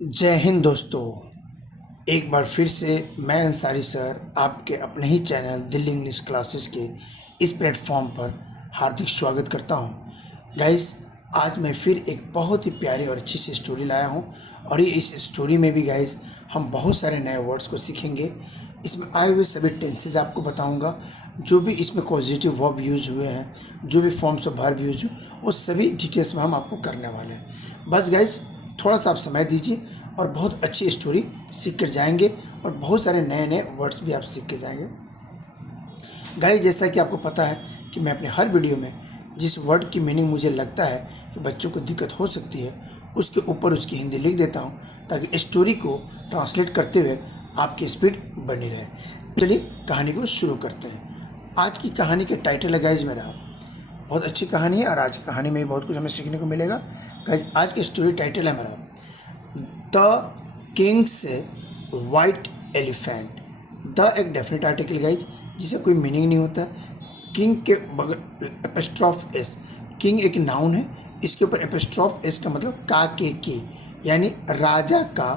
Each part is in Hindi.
जय हिंद दोस्तों। एक बार फिर से मैं अंसारी सर आपके अपने ही चैनल दिल्ली इंग्लिश क्लासेस के इस प्लेटफॉर्म पर हार्दिक स्वागत करता हूं। गाइस, आज मैं फिर एक बहुत ही प्यारी और अच्छी सी स्टोरी लाया हूं और ये इस स्टोरी में भी गाइस हम बहुत सारे नए वर्ड्स को सीखेंगे। इसमें आए हुए सभी टेंसेज आपको बताऊंगा, जो भी इसमें पॉजिटिव वर्ब यूज हुए हैं, जो भी फॉर्म्स ऑफ वर्ब यूज हुए, वो सभी डिटेल्स में हम आपको करने वाले हैं। बस गाइस, थोड़ा सा आप समय दीजिए और बहुत अच्छी स्टोरी सीख कर जाएंगे और बहुत सारे नए नए वर्ड्स भी आप सीख के जाएंगे। गाइस, जैसा कि आपको पता है कि मैं अपने हर वीडियो में जिस वर्ड की मीनिंग मुझे लगता है कि बच्चों को दिक्कत हो सकती है, उसके ऊपर उसकी हिंदी लिख देता हूँ ताकि स्टोरी को ट्रांसलेट करते हुए आपकी स्पीड बनी रहे। चलिए कहानी को शुरू करते हैं। आज की कहानी के टाइटल है गाइस मेरा, बहुत अच्छी कहानी है और आज की कहानी में भी बहुत कुछ हमें सीखने को मिलेगा। गाइस, आज की स्टोरी टाइटल है मेरा the Kings white elephant. The एक डेफिनेट आर्टिकल गाइज जिसे कोई मीनिंग नहीं होता। किंग के बगल एपिस्ट्रॉफ एस, किंग एक नाउन है, इसके ऊपर एपिस्ट्रॉफ एस का मतलब का के, यानी राजा का।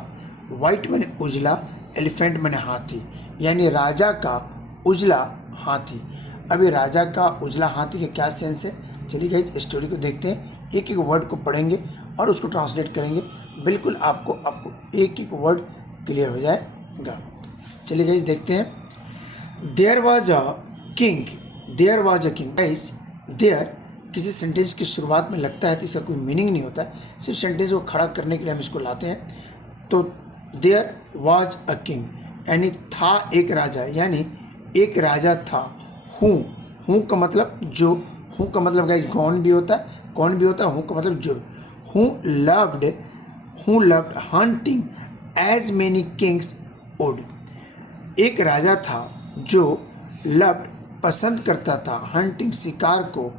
वाइट मैंने उजला, एलिफेंट मैंने हाथी, यानी राजा का उजला हाथी। अभी राजा का उजला हाथी का क्या सेंस है, चलिए गाइज स्टोरी को देखते हैं। एक एक वर्ड को पढ़ेंगे और उसको ट्रांसलेट करेंगे, बिल्कुल आपको एक एक वर्ड क्लियर हो जाएगा। चलिए गाइज देखते हैं। There was a king, there was a king. Guys, there किसी सेंटेंस की शुरुआत में लगता है तो इसका कोई मीनिंग नहीं होता है, सिर्फ सेंटेंस को खड़ा करने के लिए हम इसको लाते हैं। तो देयर वॉज अ किंग यानी था एक राजा, यानी एक राजा था। हूँ का मतलब जो, हूँ का मतलब गाइज कौन भी होता है, कौन भी होता है, हूँ का मतलब जो। Who loved hunting as many kings would. एक राजा था जो लव्ड पसंद करता था, हंटिंग शिकार को,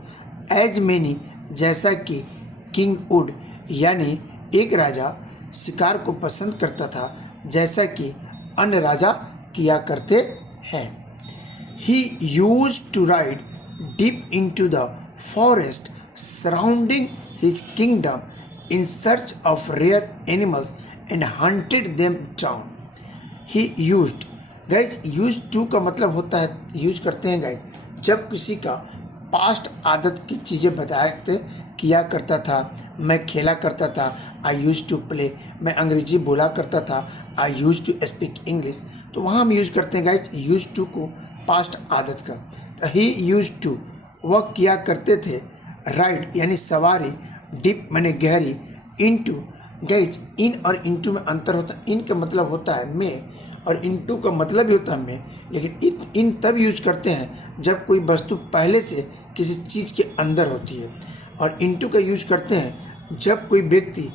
एज मेनी जैसा कि, किंग वुड यानी एक राजा शिकार को पसंद करता था जैसा कि अन्य राजा किया करते हैं। He used to ride deep into the forest surrounding his kingdom in search of rare animals and hunted them down. He used, guys, used to का मतलब होता है, यूज करते हैं गाइज जब किसी का पास्ट आदत की चीज़ें बताते किया करता था। मैं खेला करता था, आई यूज टू प्ले। मैं अंग्रेजी बोला करता था, आई यूज टू स्पीक इंग्लिश। तो वहाँ हम यूज करते हैं गाइज यूज टू को पास्ट आदत का। तो ही यूज टू वह किया करते थे, राइड यानी सवारी, डीप मैंने गहरी, इनटू गाइज इन और इनटू में अंतर होता है। इन का मतलब होता है में और इनटू का मतलब भी होता है में, लेकिन इन तब यूज करते हैं जब कोई वस्तु पहले से किसी चीज़ के अंदर होती है, और इनटू का यूज करते हैं जब कोई व्यक्ति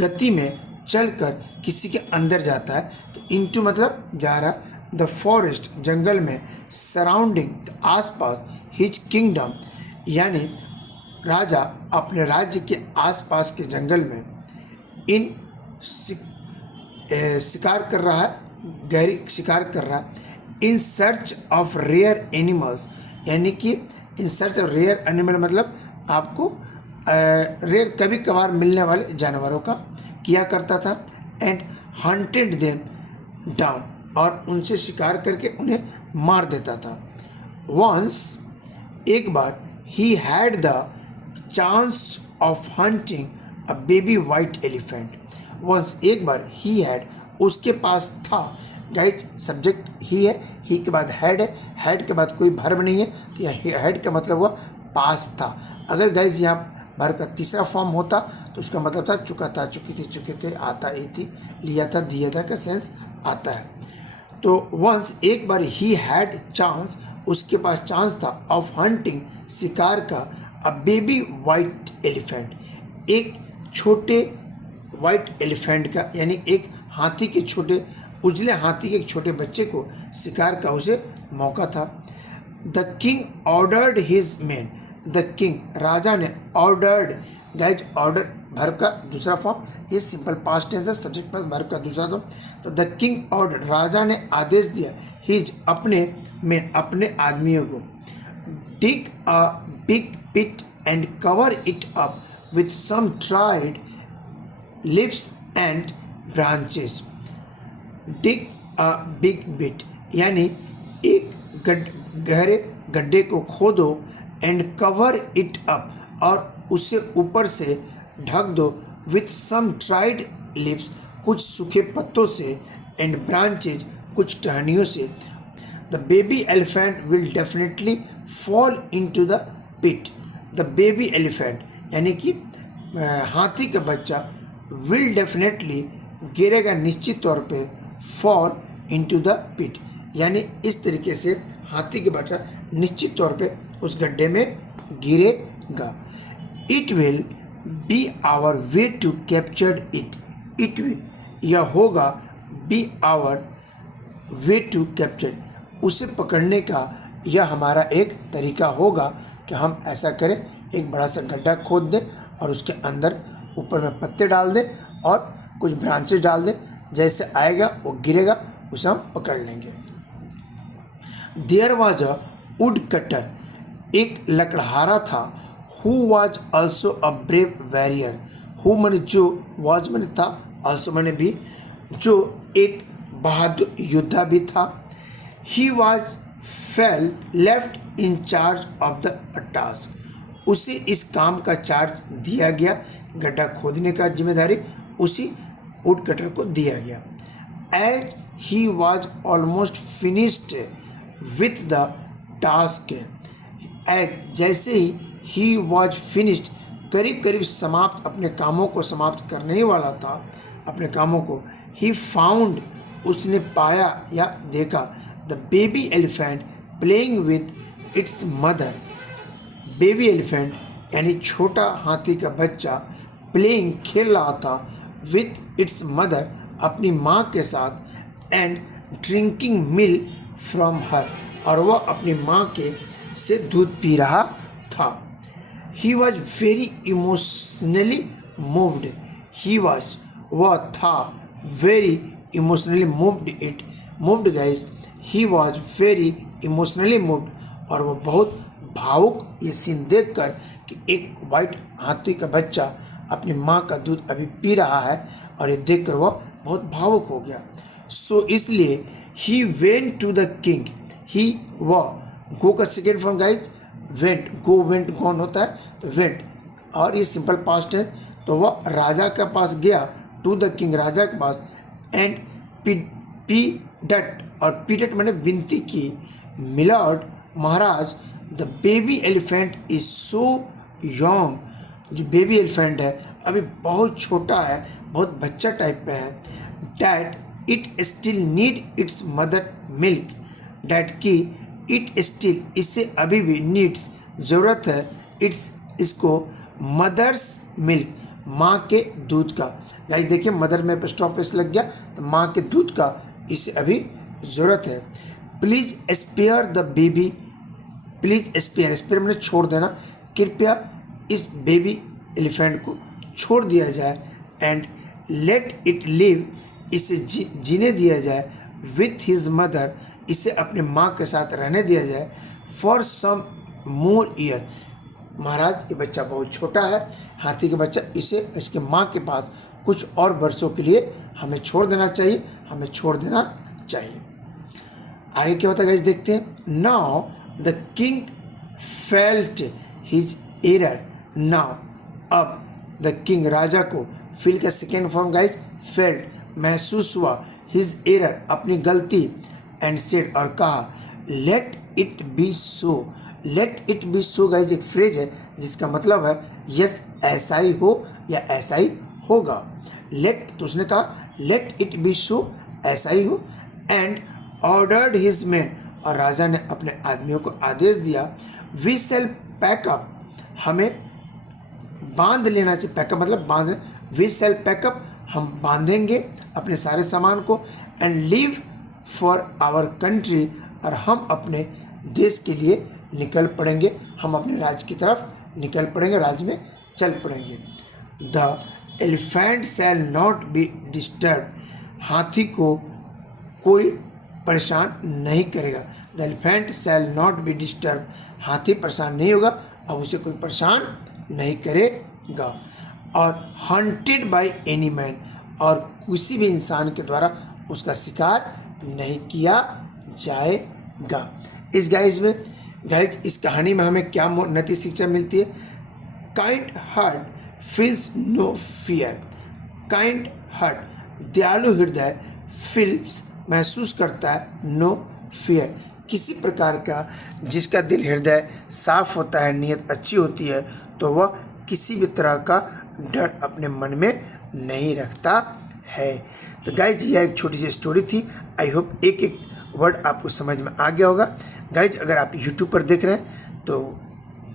गति में चलकर किसी के अंदर जाता है। तो इनटू मतलब गहरा, द फॉरेस्ट जंगल में, सराउंडिंग आसपास, हिज किंगडम यानी राजा अपने राज्य के आसपास के जंगल में, इन शिकार कर रहा है, गहरी शिकार कर रहा है, in search of rare animals यानी कि in search of rare animal मतलब आपको रेयर कभी कभार मिलने वाले जानवरों का किया करता था। एंड हंटेड देम डाउन और उनसे शिकार करके उन्हें मार देता था। वंस एक बार, he had the chance of hunting a baby white elephant. Once एक बार, ही हैड उसके पास था। गाइज सब्जेक्ट ही है, ही के बाद हैड है, हैड के बाद कोई वर्ब नहीं है, तो यह हैड का मतलब हुआ पास था। अगर गाइज यहाँ वर्ब का तीसरा फॉर्म होता तो उसका मतलब था चुका था, चुकी थी, चुके थे, आता ही थी, लिया था, दिया था का सेंस आता है। तो वंस एक बार, ही हैड चांस उसके पास चांस था, ऑफ हंटिंग शिकार का, अ बेबी वाइट एलिफेंट एक छोटे वाइट एलिफेंट का यानी एक हाथी के छोटे, उजले हाथी के एक छोटे बच्चे को शिकार का उसे मौका था। The king ordered his man, the king राजा ने, ऑर्डर्ड गाइज ऑर्डर वर्ब का दूसरा फॉर्म, ये सिंपल पास्ट टेंस है, सब्जेक्ट प्लस वर्ब का दूसरा फॉर्म। तो द किंग ऑर्डर राजा ने आदेश दिया, हिज अपने मैन अपने आदमियों को, dig a big pit and cover it up with some dried leaves and branches. Dig a big bit, यानी एक गहरे गड्ढे को खोदो एंड कवर इट अप, और उसे ऊपर से ढक दो विथ सम ड्राइड लीव्स, कुछ सूखे पत्तों से, एंड ब्रांचेज, कुछ टहनियों से. The baby elephant will definitely fall into the pit. The baby elephant यानी कि हाथी का बच्चा विल डेफिनेटली गिरेगा निश्चित तौर पे, फॉल इनटू द पिट यानी इस तरीके से हाथी का बच्चा निश्चित तौर पे उस गड्ढे में गिरेगा. It will be our way to capture it. It will यह होगा, be our way to capture, उसे पकड़ने का यह हमारा एक तरीका होगा कि हम ऐसा करें, एक बड़ा सा गड्ढा खोद दें और उसके अंदर ऊपर में पत्ते डाल दें और कुछ ब्रांचेस डाल दें, जैसे आएगा वो गिरेगा उसे हम पकड़ लेंगे. There was a wood cutter, एक लकड़हारा था. Who was also a brave warrior. Who मैंने जो, वॉज मैंने था, ऑल्सो मैंने भी, जो एक बहादुर योद्धा भी था. He was fail left in charge of the task, उसे इस काम का चार्ज दिया गया, गड्ढा खोदने का जिम्मेदारी उसी वुड कटर को दिया गया. As he was almost finished with the task, as जैसे ही वॉज फिनिश्ड, करीब करीब समाप्त, अपने कामों को समाप्त करने ही वाला था, अपने कामों को. ही फाउंड, उसने पाया या देखा, the baby elephant playing with its mother. Baby elephant यानी छोटा हाथी का बच्चा, प्लेइंग खेल रहा था, विथ इट्स मदर अपनी माँ के साथ, and drinking milk from her, और वह अपनी माँ के से दूध पी रहा था. He was very emotionally moved. He was, वह था, very emotionally moved guys. He was very emotionally moved, और वह बहुत भावुक, ये सीन देखकर कि एक वाइट हाथी का बच्चा अपनी माँ का दूध अभी पी रहा है, और ये देखकर वह बहुत भावुक हो गया. सो इसलिए he went to the king. He, वह, गो का second form guys went, go went gone होता है तो वेंट, और ये सिंपल पास्ट है, तो वह राजा के पास गया, टू द किंग, राजा के पास, एंड पीडट, और पीडट मैंने विनती की, मिलॉर्ड, महाराज, the baby elephant is so young, जो बेबी एलिफेंट है अभी बहुत छोटा है, बहुत बच्चा टाइप पे है, that it still need it's mother milk, that की इट स्टिल, इससे अभी भी नीड्स, ज़रूरत है, इट्स, इसको, मदर्स मिल्क, माँ के दूध का. गाइस देखिए मदर में स्टॉप पेस लग गया, तो माँ के दूध का इसे अभी ज़रूरत है. Please spare the baby, please spare, spare मैंने छोड़ देना, कृपया इस बेबी एलिफेंट को छोड़ दिया जाए, एंड लेट इट लिव, इसे जीने दिया जाए, विथ हिज मदर, इसे अपने माँ के साथ रहने दिया जाए, फॉर सम मोर ईयर. महाराज ये बच्चा बहुत छोटा है, हाथी का बच्चा, इसे इसके माँ के पास कुछ और वर्षों के लिए हमें छोड़ देना चाहिए, हमें छोड़ देना चाहिए. आगे क्या होता है गाइस देखते हैं. Now the king felt his error. Now, अब, द किंग, राजा को, फील का सेकेंड फॉर्म गाइस फेल्ट, महसूस हुआ, हिज एरर, अपनी गलती, एंड सेड, और कहा, let it be so. Let it be so guys एक फ्रेज है जिसका मतलब है यस ऐसा ही हो या ऐसा ही होगा. लेट, तो उसने कहा लेट इट बी सो, ऐसा ही हो, एंड ऑर्डर्ड हिज मैन, और राजा ने अपने आदमियों को आदेश दिया, वी शैल पैकअप, हमें बांध लेना चाहिए, पैकअप मतलब बांध, वी शैल पैकअप, हम बांधेंगे अपने सारे सामान को, and leave for our country, और हम अपने देश के लिए निकल पड़ेंगे, हम अपने राज्य की तरफ निकल पड़ेंगे, राज्य में चल पड़ेंगे. The elephant shall not be disturb, हाथी को कोई परेशान नहीं करेगा. The elephant shall not be disturb, हाथी परेशान नहीं होगा, अब उसे कोई परेशान नहीं करेगा. और हंटेड बाय एनी मैन, और किसी भी इंसान के द्वारा उसका शिकार नहीं किया जाएगा। इस गाइज इस कहानी में हमें क्या नैतिक शिक्षा मिलती है? Kind heart feels no fear. Kind heart दयालु हृदय फील्स महसूस करता है नो फियर। किसी प्रकार का जिसका दिल हृदय साफ होता है, नीयत अच्छी होती है, तो वह किसी भी तरह का डर अपने मन में नहीं रखता है। तो गाइज यह एक छोटी सी स्टोरी थी। आई होप एक एक वर्ड आपको समझ में आ गया होगा। गाइज अगर आप यूट्यूब पर देख रहे हैं तो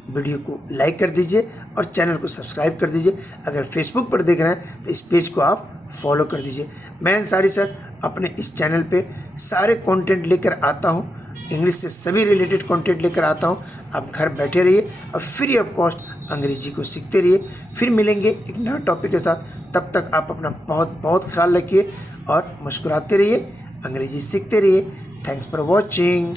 वीडियो को लाइक कर दीजिए और चैनल को सब्सक्राइब कर दीजिए। अगर फेसबुक पर देख रहे हैं तो इस पेज को आप फॉलो कर दीजिए। मैं अंसारी सर अपने इस चैनल पे सारे कंटेंट लेकर आता हूँ, इंग्लिश से सभी रिलेटेड कंटेंट लेकर आता हूँ। आप घर बैठे रहिए और फ्री ऑफ कॉस्ट अंग्रेजी को सीखते रहिए। फिर मिलेंगे एक नया टॉपिक के साथ। तब तक आप अपना बहुत बहुत ख्याल रखिए और मुस्कुराते रहिए, अंग्रेजी सीखते रहिए। Thanks for watching.